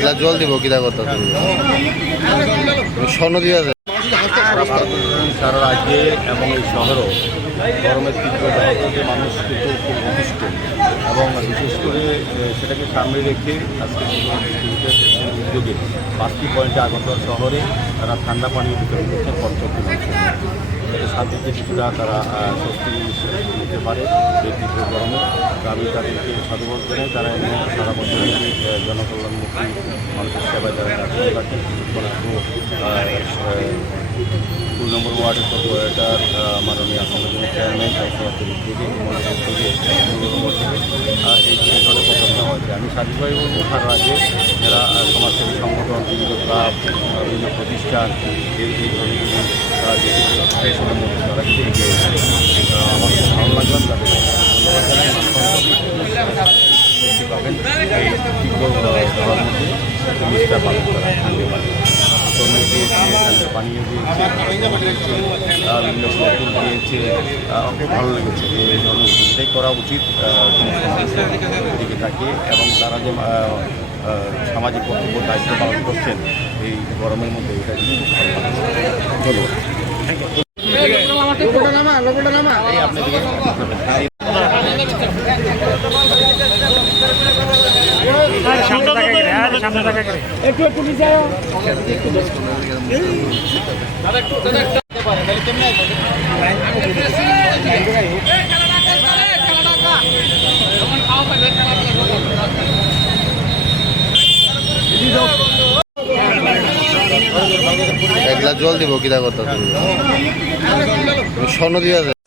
Glass জল দিব, কিতা কথা স্বর্ণ দিয়ে আছে সারা রাজ্যে এবং এই শহরেও গরমের তীব্র ব্যাহততে মানুষ কিন্তু খুব অতিষ্ঠ। এবং বিশেষ করে সেটাকে সামনে রেখে আজকে উদ্যোগে পাঁচটি পয়েন্টে আগরতলা শহরে তারা ঠান্ডা পানীয় বিতরণ করছে এতে শান্তিতে কিছুটা তারা স্বস্তি নিতে পারে এই তীব্র গরমে আমি তাদেরকে সাধুবাদ জানাই তারা এমনি সারা বছর জনকল্যাণমুখী মানুষের সেবায় তারা কাজ রাখেন কিছুক্ষণ দুই নম্বর ওয়ার্ডের কর্পোরেটর মাননীয় আসামের চেয়ারম্যান সরকারের থেকে মন্ত্রীর থেকে থেকে এই ধরনের নেওয়া হয়েছে। আমি সাধুভাই বলব সারা রাজ্যে যারা সমাজসেবী সংগঠন, বিভিন্ন ক্লাব, বিভিন্ন প্রতিষ্ঠান, এই ধরনের আহ, যে প্রতিষ্ঠানের মধ্যে তারা কিন্তু এগিয়ে এসেছে আহ, আমার খুব ভালো লাগল আমি তাদের ধন্যবাদ জানাই মুক্তি পাবেন এই করা দিয়েছে বিভিন্ন দিয়েছে ভালো লেগেছে করা উচিত দিকে থাকে এবং তারা যে সামাজিক কর্তব্য দায়িত্ব পালন করছেন এই গরমের মধ্যে এটা কিন্তু ধন্যবাদ এক গ্লাস জল দিব কিতা কথা স্বর্ণ দিয়ে